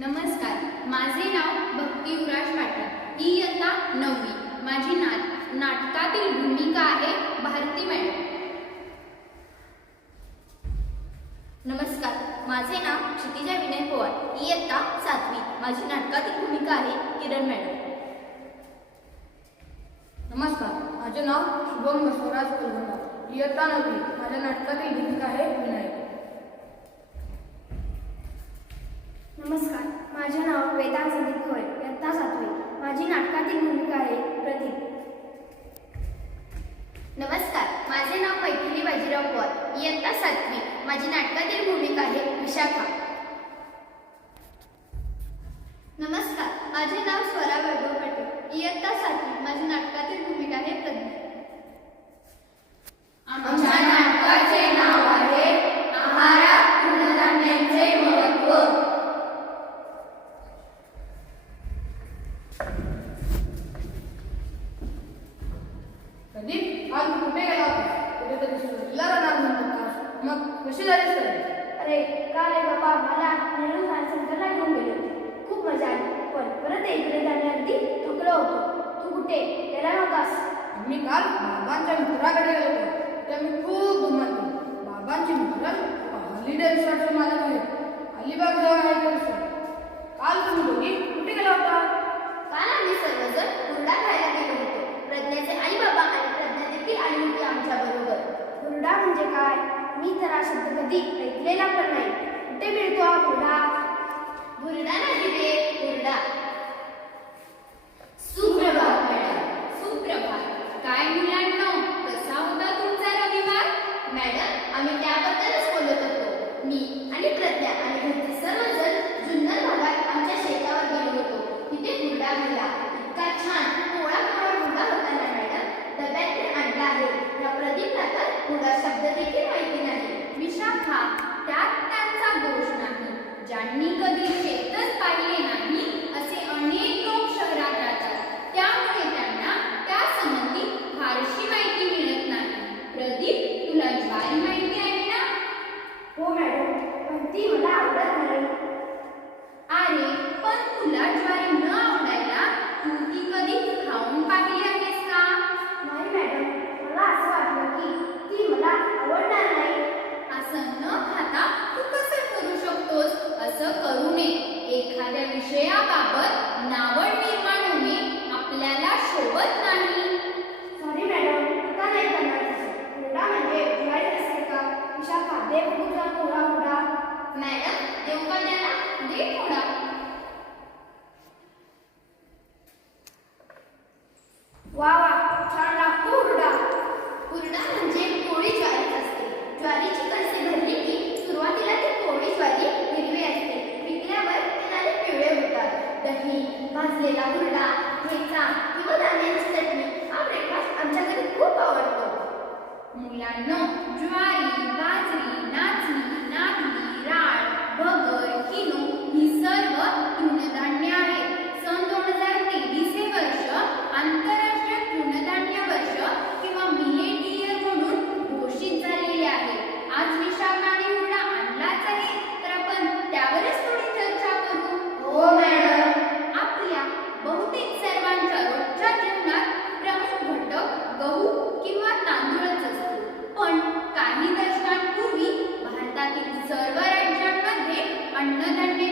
नमस्कार माझे नाव भक्ती युवराज पाटील. इयत्ता नववी. माझी नाट नाटकातील भूमिका आहे भारती मॅडम. नमस्कार माझे नाव क्षितिजा विनय पवार. इयत्ता सातवी. माझी नाटकातील भूमिका आहे किरण मॅडम. नमस्कार माझे नाव शुभम बसवराज कोलगुंडा इयत्ता नववी. माझ्या नाटकातील भूमिका आहे विनायक नमस्कार माझे नाव वेदांत संदीप खवळे इयत्ता सातवी. माझी नाटकातील भूमिका आहे प्रदीप. नमस्कार माझे नाव मैथिली बाजीराव पवार इयत्ता सातवी. माझी नाटकातील भूमिका आहे विशाखा. नमस्कार माझे नाव स्वरा वैभव पटेल इयत्ता सातवी. माझी नाटकातील भूमिका आहे प्रदीप आमच्या नाटकाचे नाव आहे आहारात तृणधान्यांचे महत्त्व प्रदीप आज तू कुठे गेला होता कुठेतरी सहलीला जाणार म्हणत होतास मग कशी झाली सहल अरे का रे बाबा मला नेहरू सायन्स सेंटरला घेऊन गेले होते खूप मजा आली पण परत अगदी थकलो होतो. तू कुठे? गेला नव्हतास. मी काल बाबांच्या मित्राकडे गेलो होतो. त्या मी खूप धुमाल बाबांचे मित्र हॉलिडे रिसॉर्टचे मालक आहेत. अलिबाग जवळ आहे. काल तुम्ही दोघी कुठे गेला होता? काल आम्ही सर्वजण हुरडा खायला गेलो होतो. प्रज्ञाचे आई बाबा आणि प्रज्ञा देखील आली होती आमच्या बरोबर. हुरडा म्हणजे काय? मी तर हा शब्द कधी ऐकलेला पण नाही. कुठे मिळतो हा हुरडा हुरडा नाही रे हुरडा सुप्रभात मॅडम सुप्रभात काय मुलांनो कसा होता तुमचा रविवार मॅडम आम्ही त्याबद्दलच बोलत होतो मी आणि प्रज्ञा आणि घरचे सर्वजण जुन्नर भागात आमच्या शेतावर गेलो होतो तिथे हुरडा खाल्ला इतका छान पोळा पोळा हुरडा होता ना मॅडम डब्यात मी आणला आहे या प्रदीपला तर हुरडा शब्द देखील माहिती नाही विशाखा त्यात त्यांचा दोष नाही ज्यांनी कधी शेतच पाहिले नाही असे अनेक लोक शहरात राहतात त्यामुळे त्यांना त्या संबंधी फारशी माहिती मिळत नाही प्रदीप तुला ज्वारी माहिती आहे ना हो मॅडम पण ती मला आवडत नाही अरे पण तुला ज्वारी न आवडायला तू ती कधी खाऊन पाहिली आहेस का नाही मॅडम मला असं वाटलं की ती मला आवडणार नाही असं न खाता तू कसं करू शकतोस असं करू नये एखाद्या विषयाबाबत नावड निर्माण होणे आपल्याला शोभत नाही. सॉरी मॅडम आता नाही करणार हुरडा म्हणजे ज्वारी असते का? विशाखा देव तुझा थोडा हुरडा मॅडम देऊ का त्याला? दे थोडा. वा वा. छान लागतो हुरडा हुरडा म्हणजे कोळी ज्वारीच असते. ज्वारीची होतात दही भाजलेला हुरडा ठेचा किंवा धान्यांची चटणी हा ब्रेकफास्ट आमच्या घरी खूप आवडतो मुलांनो ज्वारी बाजरी नाचणी नागली राळ भगर മണ്ണ് രണ്ട്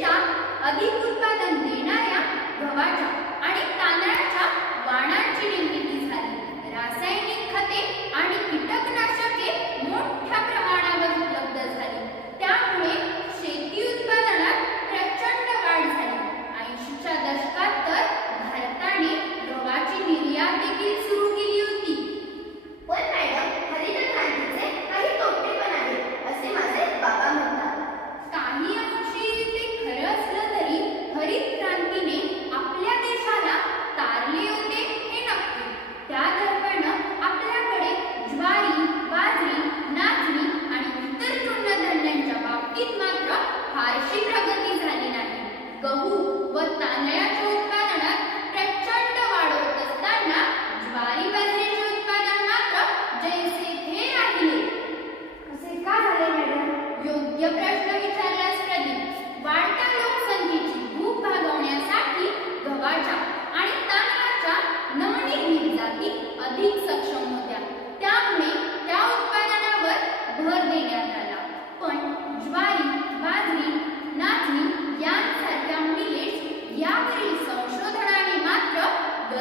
विशेषतः अधिक उत्पादन देणाऱ्या गव्हाच्या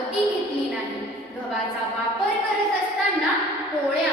गती घेतली नाही. गव्हाचा वापर करत असताना पोळ्या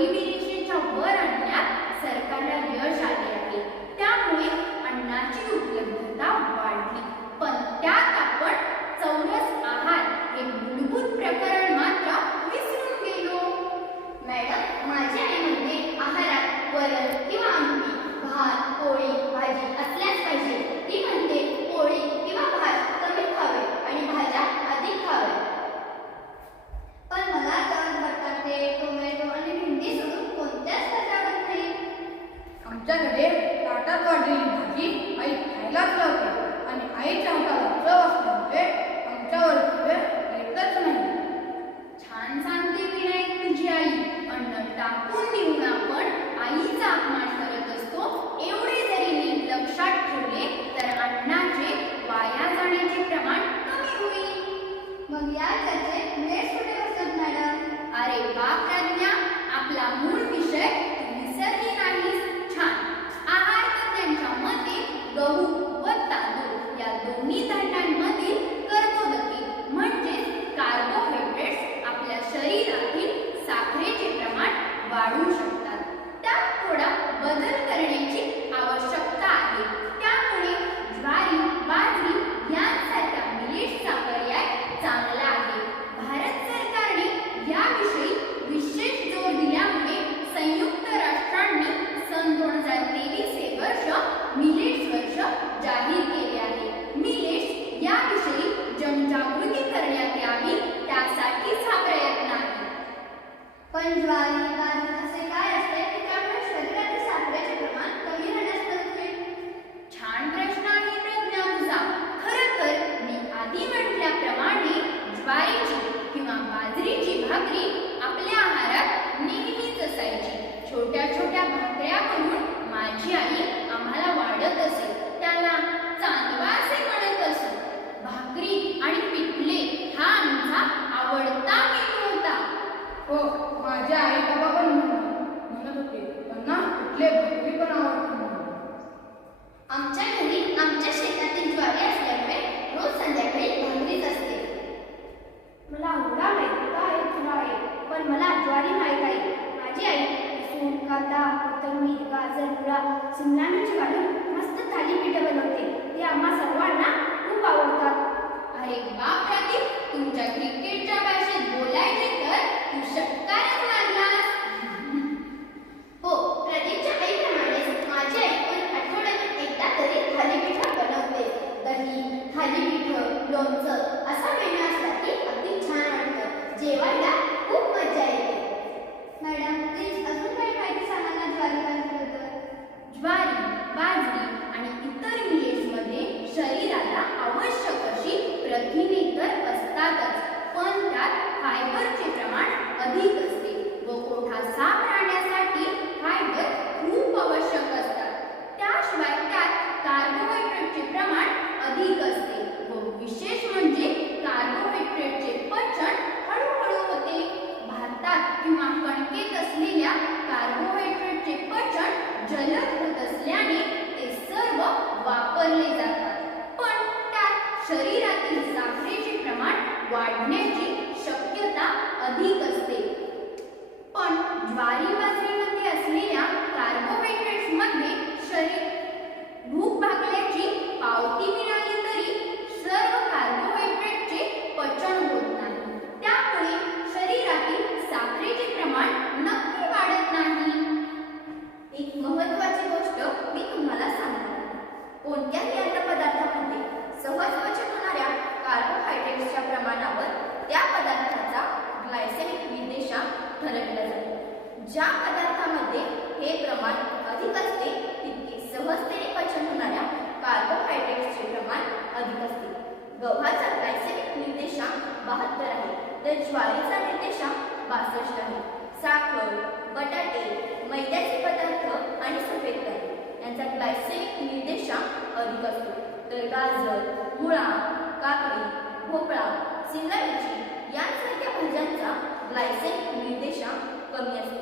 गरिबीरेषेच्या वर आणण्यात सरकारला यश आले आहे. त्यामुळे अन्नाची उपलब्धता वाढली. पण त्यात आपण चौरस आहार हे मूलभूत प्रकरण मात्र विसरून गेलो. मॅडम माझ्या आईमध्ये आहारात वरण किंवा आमटी भात पोळी भाजी म्हणत असे त्याला चांदवा असे म्हणत असू. भाकरी आणि पिठले हा आमचा आवडता मेनू होता. हो माझ्या आई बाबा पण म्हणत होते. त्यांना पिठले भाकरी पण आवडते आमच्या घरी आमच्या शेतातील ज्वारी असल्यामुळे रोज संध्याकाळी भाकरीच असते. मला आवडा माहीत आहे तुला आहे पण मला ज्वारी माहीत आहे. माझी आई कांदा कोथिंबीर गाजर मुळा शिमला मिरची घालून थालीपीठं बनवते. ते आम्हा सर्वांना खूप आवडतात. अरे बाप प्रदीप तुमच्या क्रिकेटच्या भाषेत बोलायचे तर तू शकता शिल्लक असतो. तर गाजर मुळा काकडी भोपळा सिमला मिरची यांसारख्या भाज्यांचा ग्लायसेमिक निर्देशांक कमी असतो.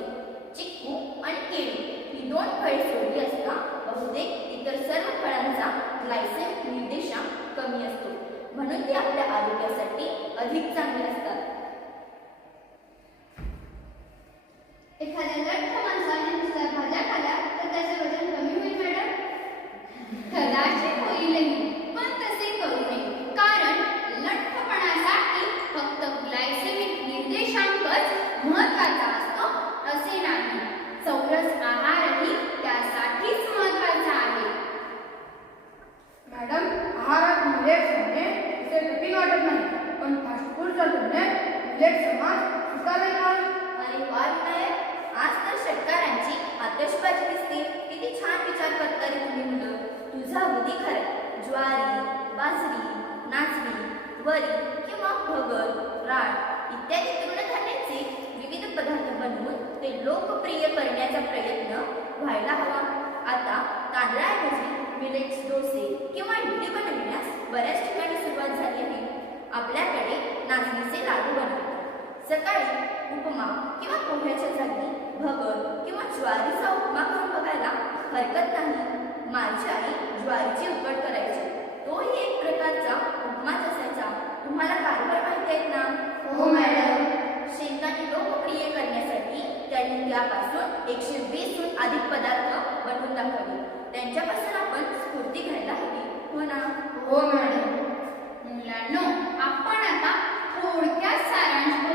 वरी किंवा भगर राळ इत्यादी तृणधान्याचे विविध पदार्थ बनवून ते लोकप्रिय करण्याचा प्रयत्न व्हायला हवा. आता तांदळाऐवजी मिलेट्स डोसे किंवा इडली बनविण्यास बऱ्याच ठिकाणी सुरुवात झाली आहे. आपल्याकडे नाचणीचे लाडू बनवतात. सकाळी उपमा किंवा पोह्याच्या जागी भगर किंवा ज्वारीचा उपमा करून बघायला हरकत नाही. माझी आई तुम्हाला कारभार माहिती आहेत ना? हो मॅडम. शेंगदाणे लोकप्रिय करण्यासाठी त्यांनी त्यापासून एकशे वीस अधिक पदार्थ बनवून दाखवले. त्यांच्यापासून आपण स्फूर्ती घ्यायला हवी. हो ना? हो मॅडम. मुलांना आपण आता थोडक्यात सारांश